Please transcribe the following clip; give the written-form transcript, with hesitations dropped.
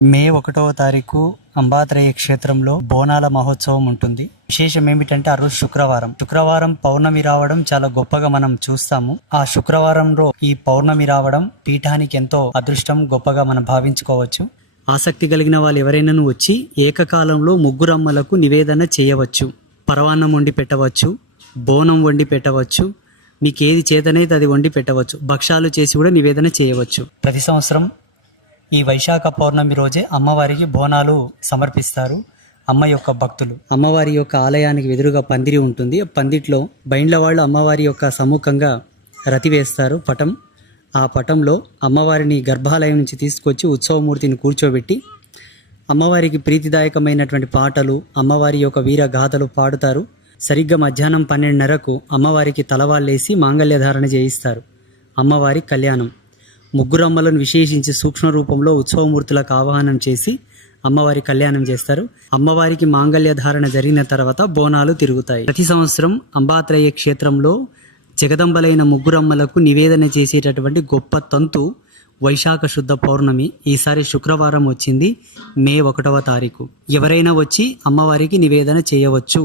మే 1వ తారీఖు అంబాత్రయ క్షేత్రంలో బోనాల మహోత్సవం ఉంటుంది. విశేషం ఏమిటంటే ఆ రోజు శుక్రవారం పౌర్ణమి రావడం చాలా గొప్పగా మనం చూస్తాము. ఆ శుక్రవారంలో ఈ పౌర్ణమి రావడం పీఠానికి ఎంతో అదృష్టం, గొప్పగా మనం భావించుకోవచ్చు. ఆసక్తి కలిగిన వాళ్ళు ఎవరైనా వచ్చి ఏకకాలంలో ముగ్గురమ్మలకు నివేదన చేయవచ్చు. పరవాన్నం వండి పెట్టవచ్చు, బోనం వండి పెట్టవచ్చు, మీకు ఏది చేతనైతే అది వండి పెట్టవచ్చు. భక్షాలు చేసి కూడా నివేదన చేయవచ్చు. ప్రతి సంవత్సరం ఈ వైశాఖ పౌర్ణమి రోజే అమ్మవారికి బోనాలు సమర్పిస్తారు. అమ్మ యొక్క భక్తులు అమ్మవారి యొక్క ఆలయానికి ఎదురుగా పందిరి ఉంటుంది. పందిట్లో బైండ్ల వాళ్ళు అమ్మవారి యొక్క సముఖంగా రతి వేస్తారు పటం. ఆ పటంలో అమ్మవారిని గర్భాలయం నుంచి తీసుకొచ్చి ఉత్సవమూర్తిని కూర్చోబెట్టి అమ్మవారికి ప్రీతిదాయకమైనటువంటి పాటలు, అమ్మవారి యొక్క వీర గాథలు పాడుతారు. సరిగ్గా మధ్యాహ్నం 12:30కు అమ్మవారికి తలవాళ్ళేసి మాంగళ్యధారణ చేయిస్తారు. అమ్మవారి కళ్యాణం ముగ్గురమ్మలను విశేషించి సూక్ష్మ రూపంలో ఉత్సవమూర్తులకు ఆవాహనం చేసి అమ్మవారి కళ్యాణం చేస్తారు. అమ్మవారికి మాంగళ్యధారణ జరిగిన తర్వాత బోనాలు తిరుగుతాయి. ప్రతి సంవత్సరం అంబాత్రయ క్షేత్రంలో జగదంబలైన ముగ్గురమ్మలకు నివేదన చేసేటటువంటి గొప్ప తంతు వైశాఖ శుద్ధ పౌర్ణమి. ఈసారి శుక్రవారం వచ్చింది, మే 1వ తారీఖు. ఎవరైనా వచ్చి అమ్మవారికి నివేదన చేయవచ్చు.